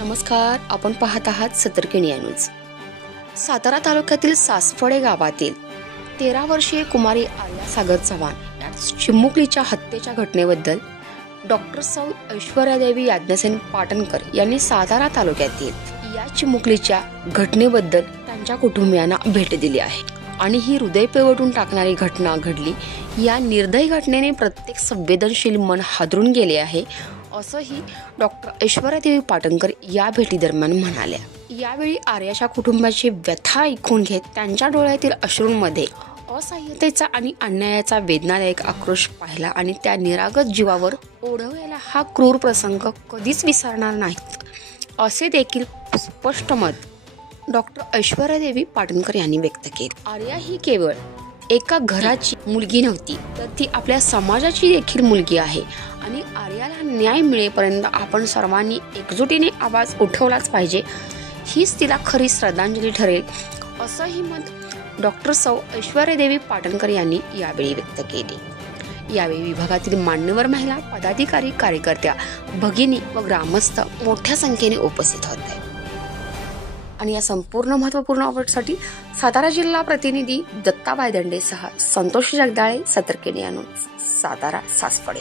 नमस्कार, आपण पाहत आहात सतर्कणी न्यूज। सातारा तालुक्यातील सासफळे गावातील 13 वर्षीय कुमारी आर्या सागर चव्हाण या चिमुकलीच्या हत्येच्या घटनेबद्दल डॉक्टर सौ ऐश्वर्यादेवी याज्ञसेन पाटणकर यांनी सातारा तालुक्यातील या चिमुकलीच्या घटनेबद्दल त्यांच्या कुटुंबियांना भेट दिली आहे आणि ही हृदय पिळवटून टाकणारी घटना घडली। या निर्दयी घटनेने प्रत्येक संवेदनशील मन हादरून गेले आहे, असंही डॉक्टर ऐश्वर्यादेवी पाटणकर या भेटीदरम्यान म्हणाल्या। यावेळी आर्याच्या कुटुंबाची व्यथा ऐकून घेत त्यांच्या डोळ्यातील अश्रूंमध्ये असहाय्यतेचा आणि अन्यायाचा वेदनादायक आक्रोश पाहिला आणि त्या निरागस जीवावर ओढवलेला हा क्रूर प्रसंग कधीच विसरणार नाहीत, असे देखील स्पष्ट मत डॉक्टर ऐश्वर्यादेवी पाटणकर यांनी व्यक्त केले। आर्या ही केवळ एका घराची मुलगी नव्हती, तर ती आपल्या समाजाची देखील मुलगी आहे आणि आर्याला न्याय मिळेपर्यंत आपण सर्वांनी एकजुटीने आवाज उठवलाच पाहिजे, हीच तिला खरी श्रद्धांजली ठरेल, असंही मत डॉक्टर सौ ऐश्वर्यादेवी पाटणकर यांनी यावेळी व्यक्त केले। यावेळी विभागातील मान्यवर महिला पदाधिकारी, कार्यकर्त्या, भगिनी व ग्रामस्थ मोठ्या संख्येने उपस्थित होते। आणि या संपूर्ण महत्त्वपूर्ण अपडेटसाठी सातारा जिल्हा प्रतिनिधी दत्ताबाई दंडेसह संतोष जगदाळे, सतर्कणी न्यूज, सातारा, सासफळे।